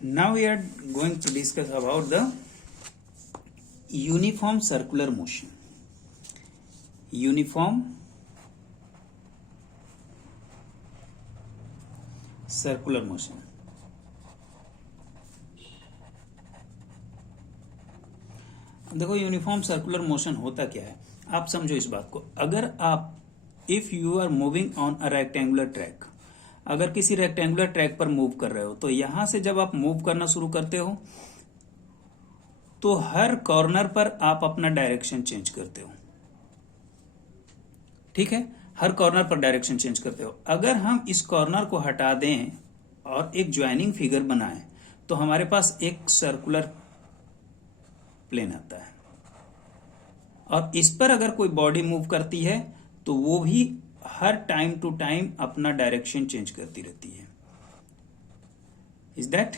Now we are going to discuss about the uniform circular motion. Uniform circular motion. देखो uniform circular motion होता क्या है, आप समझो इस बात को। अगर आप if you are moving on a rectangular track, अगर किसी रेक्टेंगुलर ट्रैक पर मूव कर रहे हो तो यहां से जब आप मूव करना शुरू करते हो तो हर कॉर्नर पर आप अपना डायरेक्शन चेंज करते हो। ठीक है, हर कॉर्नर पर डायरेक्शन चेंज करते हो। अगर हम इस कॉर्नर को हटा दें और एक ज्वाइनिंग फिगर बनाएं तो हमारे पास एक सर्कुलर प्लेन आता है, और इस पर अगर कोई बॉडी मूव करती है तो वो भी हर टाइम टू टाइम अपना डायरेक्शन चेंज करती रहती है। Is that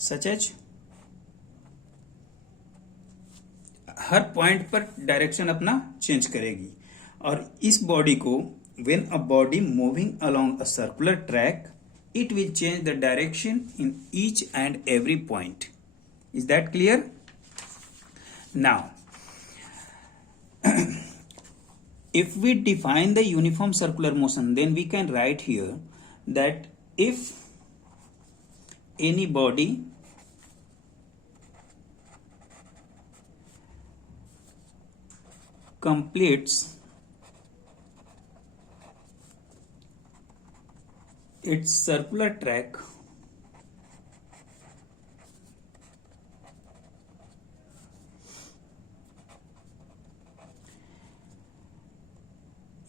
such as? हर पॉइंट पर डायरेक्शन अपना चेंज करेगी। और इस बॉडी को when a body moving along a circular track it will change the direction in each and every point. Is that clear? Now, if we define the uniform circular motion, then we can write here that if any body completes its circular track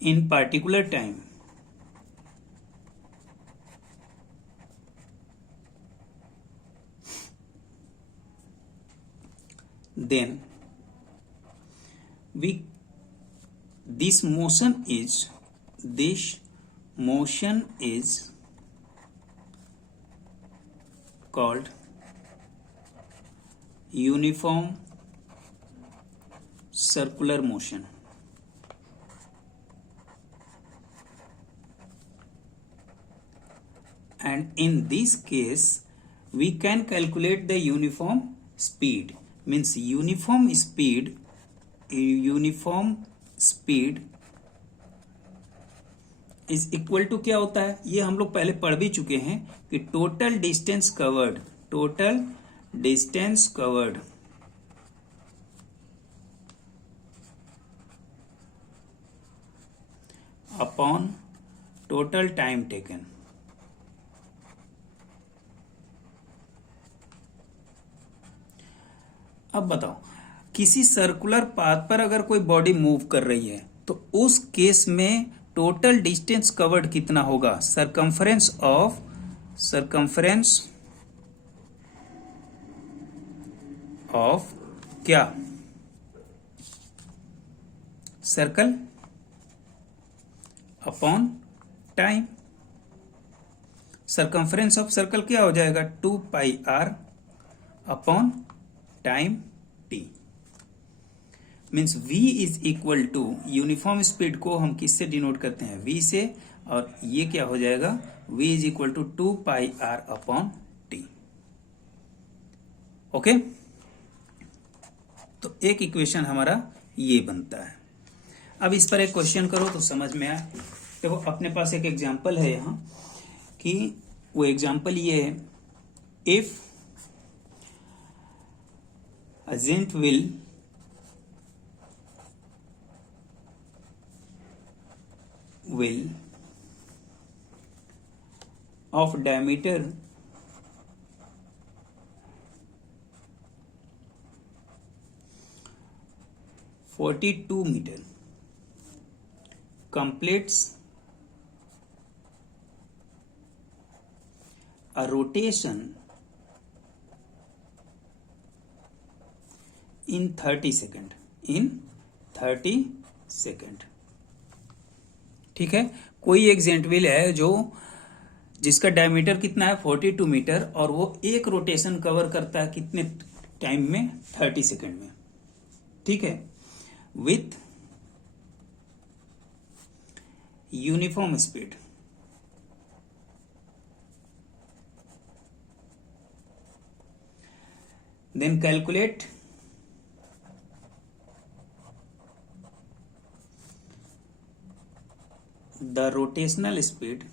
in particular time, then this motion is called uniform circular motion. And in this case we can calculate the uniform speed. Means uniform speed is equal to क्या होता है, ये हम लोग पहले पढ़ भी चुके हैं कि total distance covered upon total time taken. अब बताओ, किसी सर्कुलर पाथ पर अगर कोई बॉडी मूव कर रही है तो उस केस में टोटल डिस्टेंस कवर्ड कितना होगा? सरकमफरेंस ऑफ क्या? Circle upon time. Circumference of circle क्या हो जाएगा? 2πr upon time t। Means v is equal to, uniform speed को हम किससे डिनोट करते हैं? v से, और ये क्या हो जाएगा? v is equal to 2πr upon t। Okay, तो एक इक्वेशन हमारा ये बनता है। अब इस पर एक क्वेश्चन करो तो समझ में आए। देखो अपने पास एक एग्जांपल है यहां, कि वो एग्जांपल ये है, if agent will of diameter 42 meter completes a rotation in 30 second. ठीक है, कोई एक जेंट व्हील है जिसका डायमीटर कितना है? 42 मीटर, और वो एक रोटेशन कवर करता है कितने टाइम में? 30 सेकेंड में। ठीक है, with uniform speed. then calculate the rotational speed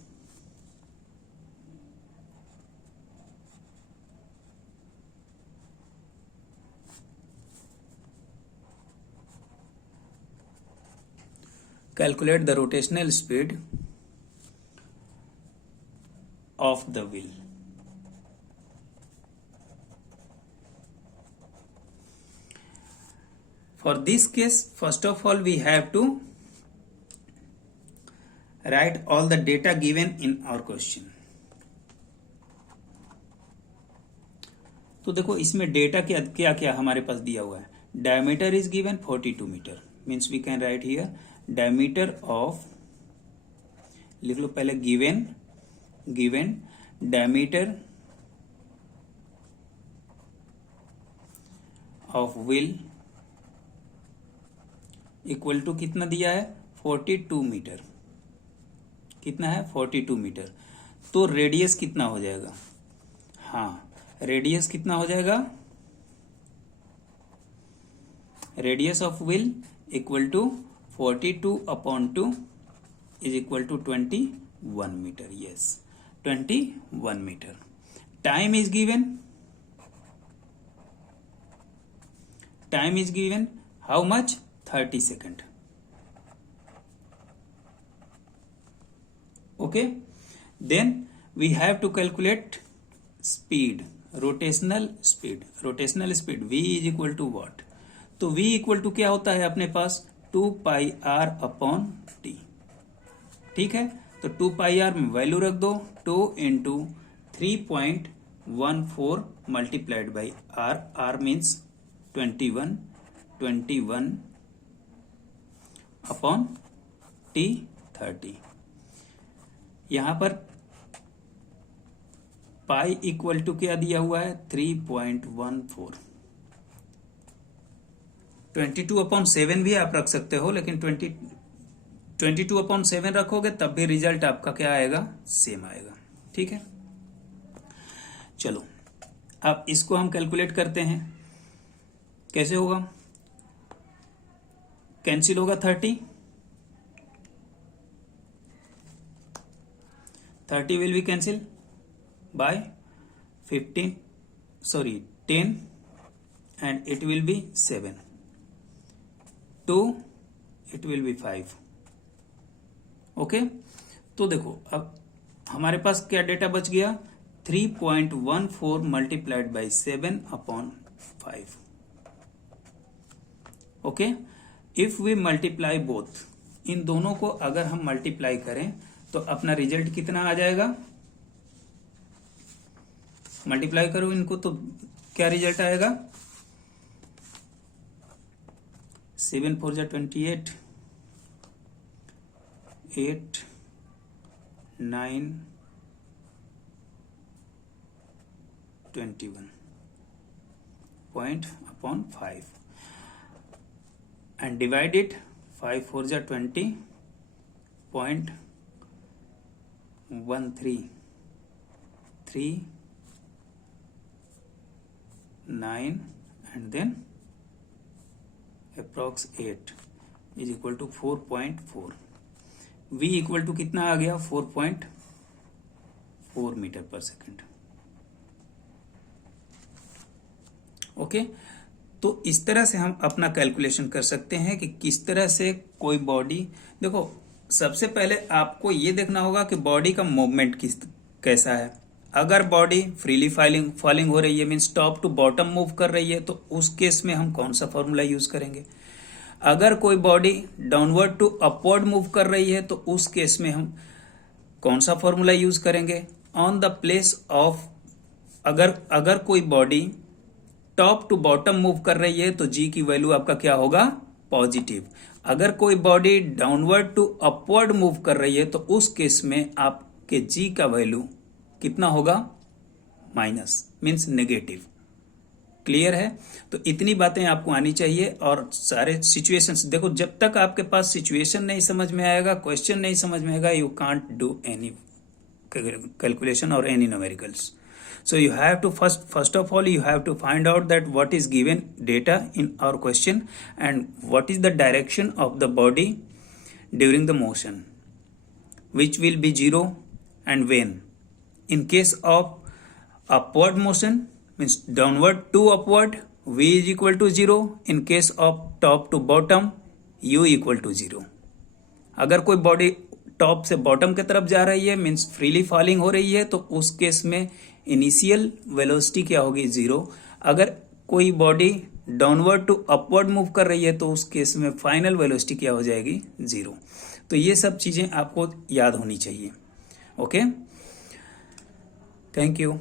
of the wheel. For this case, first of all, we have to write all the data given in our question. तो देखो इसमें डेटा क्या क्या हमारे पास दिया हुआ है. Diameter is given 42 metre, means we can write here diameter of, लिख लो पहले given diameter of wheel equal to कितना दिया है 42 मीटर. कितना है 42 मीटर. तो रेडियस कितना हो जाएगा, हाँ रेडियस कितना हो जाएगा, radius of wheel equal to 42/2 is equal to 21 metre. Yes 21 metre. Time is given how much 30 second. Okay, then we have to calculate speed, rotational speed v is equal to what. तो v equal to क्या होता है अपने पास 2πr/t. ठीक है, तो 2πr में value रख दो 2 into 3.14 multiplied by r. r means 21/t 30. यहां पर पाई इक्वल टू क्या दिया हुआ है 3.14. 22/7 भी आप रख सकते हो, लेकिन 22/7 रखोगे तब भी रिजल्ट आपका क्या आएगा, सेम आएगा. ठीक है, चलो अब इसको हम कैलकुलेट करते हैं. कैसे होगा, कैंसिल होगा 30 will be cancelled by 10 and it will be 7. 2 it will be 5. Okay, तो देखो अब हमारे पास क्या डेटा बच गया 3.14 multiplied by 7/5. Okay, if we multiply both, इन दोनों को अगर हम मल्टीप्लाई करें तो अपना रिजल्ट कितना आ जाएगा, मल्टीप्लाई करो इनको तो क्या रिजल्ट आएगा 7 4 जा 28, 8 9 21 0.5 and divide it 5 4 जा 20 0.13 3 9 and then approx 8 is equal to 4.4. v equal to कितना आ गया 4.4 मीटर पर सेकेंड. ओके, तो इस तरह से हम अपना कैलकुलेशन कर सकते हैं कि किस तरह से कोई बॉडी. देखो सबसे पहले आपको ये देखना होगा कि बॉडी का मूवमेंट कैसा है. अगर बॉडी फ्रीली फॉलिंग हो रही है, means top to bottom move कर रही है, तो उस केस में हम कौन सा फॉर्मूला यूज करेंगे. अगर कोई body downward to upward move कर रही है तो उस केस में हम कौन सा फॉर्मूला यूज करेंगे. ऑन द प्लेस ऑफ, अगर कोई body top to bottom move कर रही है तो जी की वैल्यू आपका क्या होगा पॉजिटिव. अगर कोई body downward to upward move कर रही है तो उस केस में आपके जी का वैल्यू कितना होगा माइनस, मीन्स नेगेटिव. क्लियर है, तो इतनी बातें आपको आनी चाहिए. और सारे सिचुएशंस देखो, जब तक आपके पास सिचुएशन नहीं समझ में आएगा, क्वेश्चन नहीं समझ में आएगा, you can't do any calculation और any numericals. So you have to first of all you have to find out that what is given data in our question and what is the direction of the body during the motion, which will be 0 and when. In case of upward motion means downward to upward, v is equal to 0. In case of top to bottom, u equal to 0. अगर कोई body top से bottom की तरफ जा रही है means freely falling हो रही है तो उस केस में इनिशियल वेलोसिटी क्या होगी 0. अगर कोई body downward to upward move कर रही है तो उस केस में फाइनल वेलोसिटी क्या हो जाएगी 0. तो ये सब चीजें आपको याद होनी चाहिए. Okay, thank you.